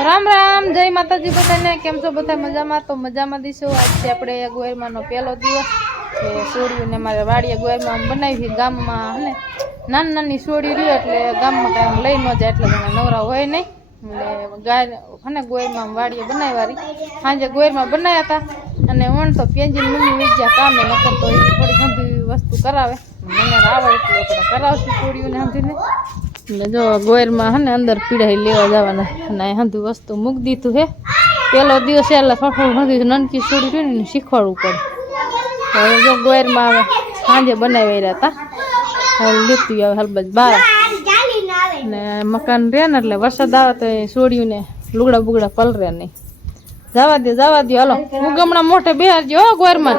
રામ રામ, જય માતાજી બધાને. કેમ છો બધા? મજામાં? તો મજામાં દીશું. આજ છે આપણે ગોયરમાંનો પહેલો દિવસ. સોડિયું ને મારે વાડીએ ગોયરમાં બનાવી ગામમાં ને નાની નાની સોડી રહ્યું એટલે ગામમાં કાંઈ લઈ ન જાય એટલે નવરા હોય નહીં એટલે ગાય અને ગોયરમાં વાડીએ બનાવી સાંજે ગોયરમાં બનાવ્યા હતા. અને વણ તો પેંજીને મમ્મી વીજ્યા કામે નકર તો એ થોડી ઘણી વસ્તુ કરાવે મને આવડે એટલે આપણે કરાવશું સોડિયું ને સમજીને. એટલે જો ગોયરમાં હે ને અંદર પીડાઈ લેવા જવાના અને હંધું વસ્તુ મૂકી દીધું હે. પહેલો દિવસ એટલે થોડું નથી નનકી છોડી રહ્યું ને શીખવાડવું પડે. હવે જો ગોયરમાં આવે સાંજે બનાવી રહ્યા હતા લીધું આવે હલબજ બાર ને મકાન રહે ને એટલે વરસાદ આવે તો છોડ્યું ને લુગડા બુગડા પલરે નહીં. જવા દો હાલો ઉગમણા મોઢે બેહારજો હો ગોયરમાં.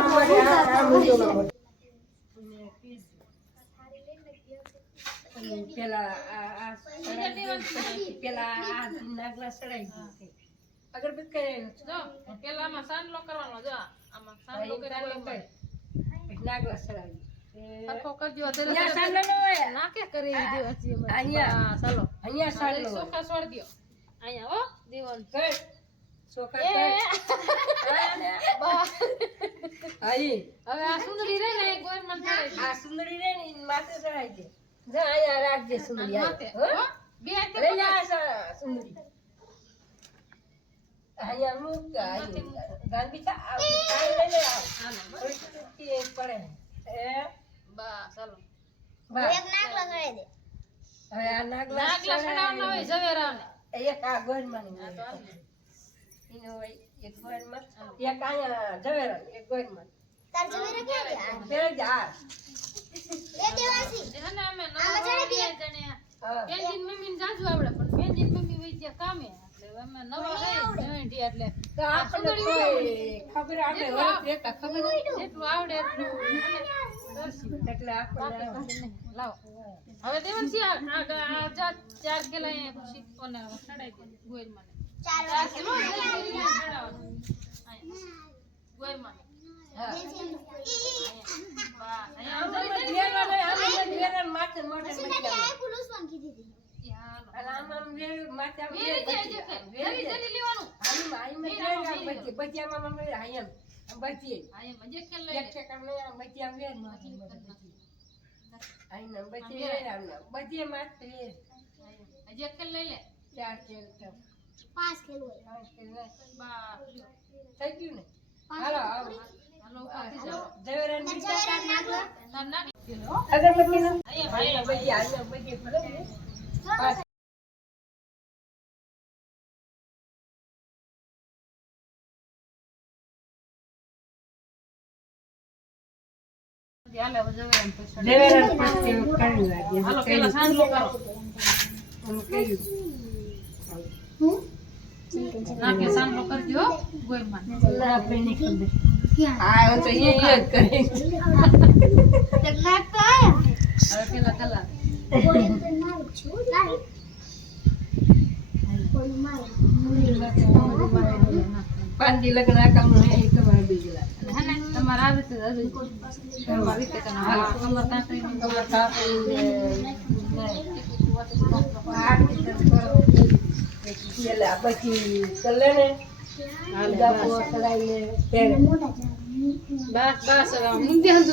રાખજે સુંદરી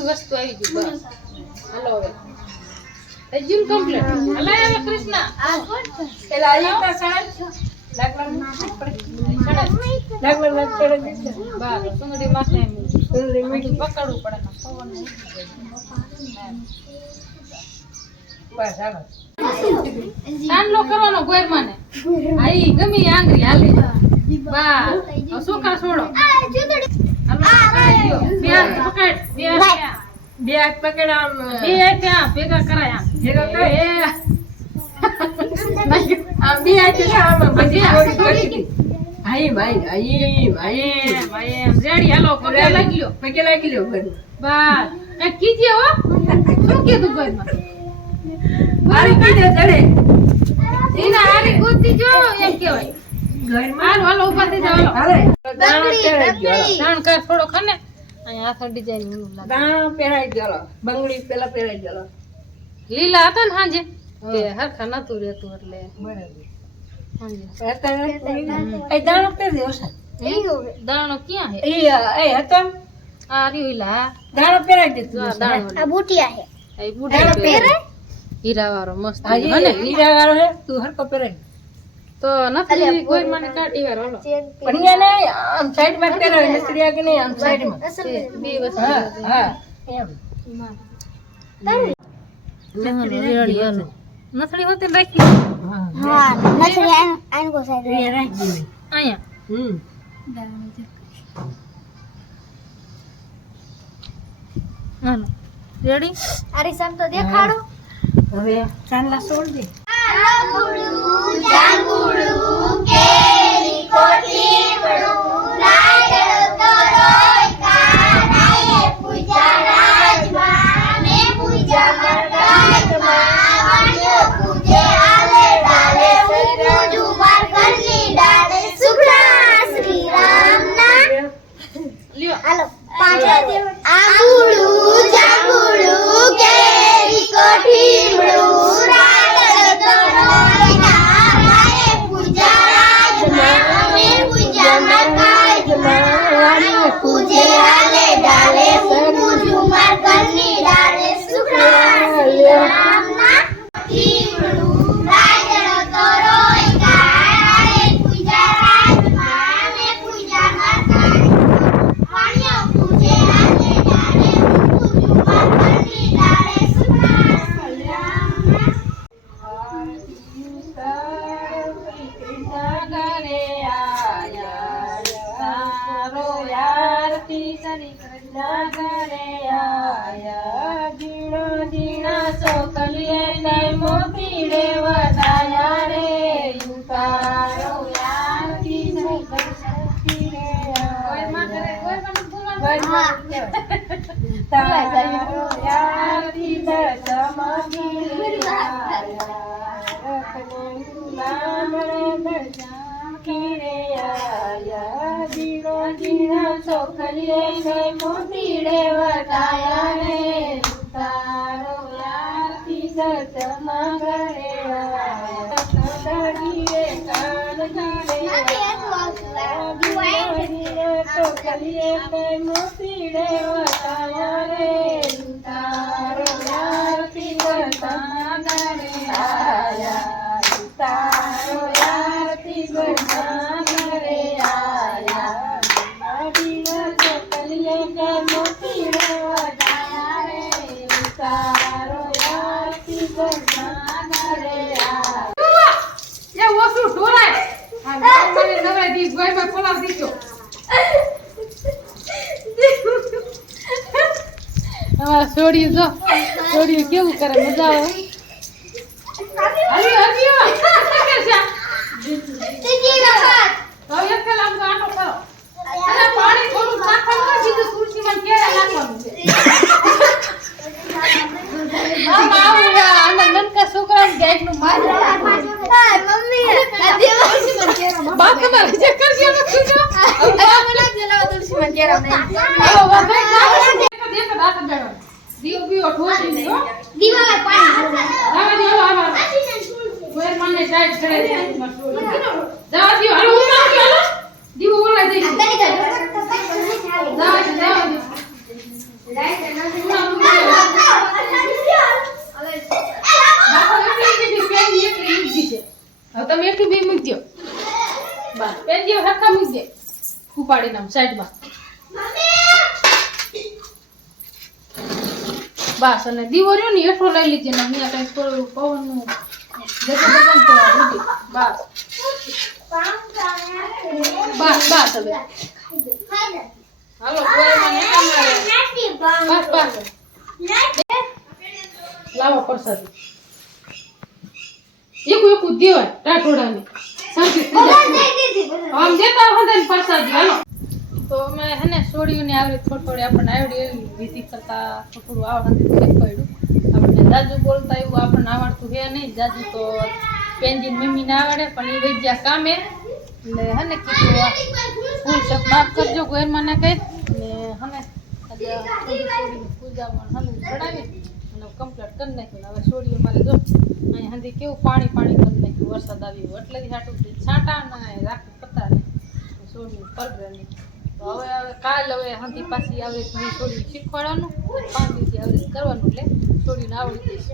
વસ્તુ આવી ગયું. હલો એજ્યુમ કમ્પ્લીટ હલાય હવે કૃષ્ણા એલા આયતા સળક સુંદરી માથે સુંદરી મીઠું પકડવું પડે પવન બસ હાલો સાંડલો કરવાનો ગોયરમાં ને આઈ ગમી આંગળી હાલે બા સુકા છોડો બે પકડ આમ બે ત્યાં ભેગા કરાય આમ ભેગા કરે આમ બે આમ બધી આઈ ભાઈ રેડી હાલો પગે લાગી લ્યો બસ એ કીજે હો શું કીધું ગોયમાં મારી કીધે ચડે એના હારી ગોતી જો એમ કહેવાય ગોયમાં હાલો ઉપર થી જાવ હાલે દાણ કર થોડો ખને અહીંયા આખા ડિઝાઇન દાણ પહેરાઈ ગયો બંગડી પેલા પહેરાઈ ગયો લીલા હતા ને હાજે કે હરખા નતું રહેતું એટલે બરાબર દાણો પહેરી ઓછા દાણો ક્યાં હે એ હતો આ રહ્યો ઈલા દાણો પહેરાઈ દીધું આ દાણો આ બુટિયા હે એ બુડા પહેરાય હીરા વાળો મસ્ત હને હને હીરા વાળો હે તું હરકો પહેરાઈ તો નથી કોઈ મને કાઢી વાર હાલો પણ અહીંયા ને આમ સાઈડ માં પહેરાવી નસરી આગળ નહીં આમ સાઈડ માં બે વસ્તુ હા હા એમ નથડી હોતી રાખી હા હા નસરી આન કો સાઈડ એ રાખી દીધી અહીંયા હાલો રેડી અરે સમ તો દેખાડો હવે ચાંદલા છોડ દે લ્યો હાલો આંગુડુ જાંગુડુ કેરી કોઠીમડું રાગડ તોરોય કારાએ પૂજા રાજમાં મે પૂજા મકાઈમાં વાણિયો પૂજે આલે ડાલે પૂજુ માર કરની ડાલે સુખરા રામના ઠીમડું રાગડ તોરોય કારાએ પૂજા રાજમાં મે પૂજા મકાઈ વાણિયો પૂજે આલે ડાલે પૂજુ માર કરની ડાલે સુખરા રામના છોડ્યું જો છોડ્યું કેવું કરે મજા આવે ત્રીજી વખત હવે એક પેલા આમ આટો કરો અને પાણી થોડું નાખવાનું સીધું ખુરશીમાં કેરા નાખવાનું છે આમ આવું આના નનકા છોકરાને ગાયનું માર મમ્મી આ દેવાસી મને કેરા બા તમારે જે કરજો ને ખુજો આ મને દેલા તુલસી મને કેરા નહીં આવો વગર દેખ દાખ બેડો દીવ બીઓ ઠોડી દે હો દીવાલ પાણી આવા દે આવા કોઈ મને ટાઈટ કરે દે જાવા દે હાલો ઉતાર દે હાલો દીવ ઓલા દે જાવા દે હવે તમે એકલી બે મૂકી દો બસ પેન્જી હરખા મૂકી દે ઉપાડી નામ સાઈડમાં બસ અને દીવો રહ્યો ને હેઠો લઈ લીધી ને અહીંયા કઈ થોડું પવનનું જતો બટન તો રૂડી બસ બસ હવે હાલો કોઈ મને કામ બસ લાવો પ્રસાદી એકું દેવાય ટાટોડાને શાંતિ આમ દેતા હોય પ્રસાદી હાલો તો અમે હે છોડ્યું ને આવી થોડી આપણને આવડી એવી વિધિ કરતા થોડું આવડતું શીખવાડ્યું આપણને જાજુ બોલતા એવું આપણને આવડતું હે નહીં જાજુ તો પેન્જીન મમ્મીને આવડે પણ એ વૈદ્યા કામે એટલે હને કીધું ફૂલ શક માફ કરજો ઘરમાં ના કઈ ને હને આજે પૂજામાં હનું ચડાવી અને કમ્પ્લીટ કરી નાખ્યું હવે છોડ્યું અમારે જો અહીંયા હંધી કેવું પાણી પાણી કરી નાખ્યું વરસાદ આવ્યો એટલે જ હાટું છાંટા ને રાખી પતા ને છોડ્યું પરગરે નહીં તો હવે કાલ હવે હંધી પાછી આવે છોડ્યું શીખવાડવાનું 5 દિવસે આવે કરવાનું એટલે છોડીને આવડી જઈશ